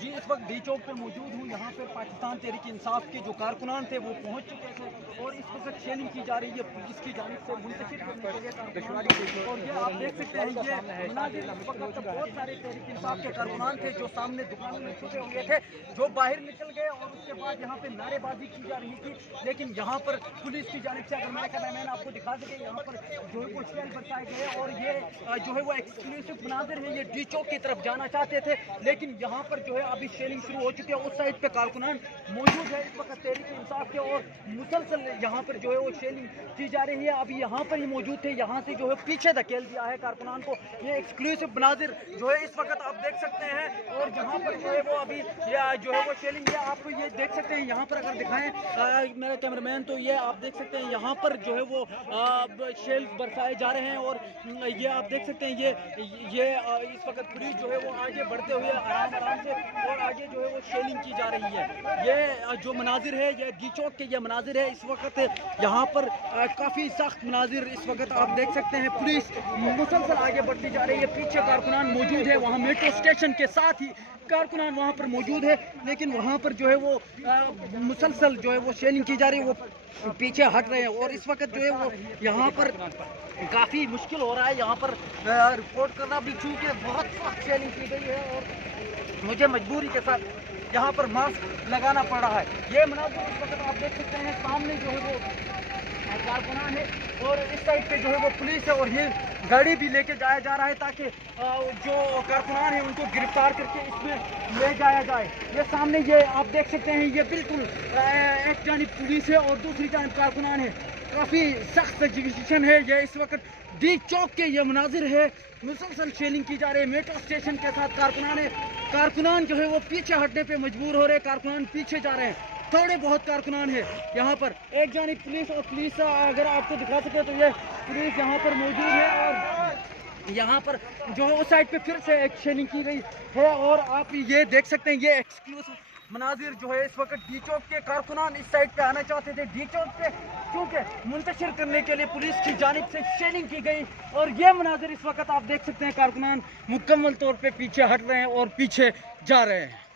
जी इस वक्त डी चौक पे मौजूद हूँ। यहाँ पे पाकिस्तान तहरीक इंसाफ के जो कारकुनान थे वो पहुँच चुके थे और इस वक्त शेलिंग की जा रही है पुलिस की जानिब से मुंतशिर करने के लिए कारकुनान। और ये आप देख सकते हैं ये मुनाजिर इस वक्त बहुत सारे तहरीक इंसाफ के कारकुनान थे जो सामने दुकानों में छुपे हुए थे, जो बाहर निकल गए और उसके बाद यहाँ पे नारेबाजी की जा रही थी। लेकिन यहाँ पर पुलिस की जानिब से अगर मैं कैमरामैन आपको दिखा सके यहाँ पर जो है वो स्टैंड बरसाए गए और ये जो है वो एक्सक्लूसिव मुनाजिर है। ये डी चौक की तरफ जाना चाहते थे लेकिन यहाँ पर जो है अभी शेलिंग शुरू हो चुकी है। उस साइड पे कारकुनान मौजूद है इस वक्त तहरीक इंसाफ के और मुसलसल यहाँ पर जो है वो शेलिंग की जा रही है। अभी यहाँ पर ही मौजूद थे, यहाँ से जो है पीछे धकेल दिया है कारकुनान को। ये एक्सक्लूसिव मुनाजिर जो है इस वक्त आप देख सकते हैं और जहाँ पर जो है वो अभी जो है वो शेलिंग है आपको ये देख सकते हैं। यहाँ पर अगर दिखाएं मेरा कैमरामैन तो ये आप देख सकते हैं यहाँ पर जो है वो शेल बरसाए जा रहे हैं और ये आप देख सकते हैं ये इस वक्त पुलिस जो है वो आगे बढ़ते हुए आराम से और आगे जो है वो शेलिंग की जा रही है। ये जो मनाजिर है ये डी चौक के ये मनाजिर है इस वक्त यहाँ पर काफ़ी सख्त मनाजिर इस वक्त आप देख सकते हैं। पुलिस मुसलसल आगे बढ़ती जा रही है, पीछे कारकुनान मौजूद है, वहाँ मेट्रो स्टेशन के साथ ही कारकुनान वहाँ पर मौजूद है लेकिन वहाँ पर जो है वो मुसलसल जो है वो शेलिंग की जा रही है, वो पीछे हट रहे हैं और इस वक्त जो है वो यहाँ पर काफ़ी मुश्किल हो रहा है यहाँ पर रिपोर्ट करना भी, चूँकि बहुत सख्त शेलिंग की गई है और मुझे मजबूरी के साथ यहाँ पर मास्क लगाना पड़ रहा है। ये मनाजिर इस वक्त आप देख सकते हैं, सामने जो है वो कारकुनान है और इस साइड पे जो है वो पुलिस है और ये गाड़ी भी लेके जाया जा रहा है ताकि जो कारकुनान है उनको गिरफ्तार करके इसमें ले जाया जाए। ये सामने ये आप देख सकते हैं ये बिल्कुल एक जानिब पुलिस है और दूसरी जानिब कारकुनान है। काफ़ी सख्त सिचुएशन है ये इस वक्त डी चौक के ये मनाजिर है, मुसलसल शेलिंग की जा रही है। मेट्रो स्टेशन के साथ कारकुनान है, कारकुनान जो है वो पीछे हटने पे मजबूर हो रहे हैं, कारकुनान पीछे जा रहे हैं, थोड़े बहुत कारकुनान है यहाँ पर। एक जानिब पुलिस और पुलिस अगर आपको दिखा सके तो ये पुलिस यहाँ पर मौजूद है और यहाँ पर जो है उस साइड पे फिर से एक शेलिंग की गई है और आप ये देख सकते हैं ये एक्सक्लूसिव मनाजिर जो है इस वक्त डी चौक के कारकुनान इस साइड पे आना चाहते थे डी चौक पे, क्योंकि मुंतशिर करने के लिए पुलिस की जानिब से शेलिंग की गई और ये मनाजिर इस वक्त आप देख सकते हैं कारकुनान मुकम्मल तौर पे पीछे हट रहे हैं और पीछे जा रहे हैं।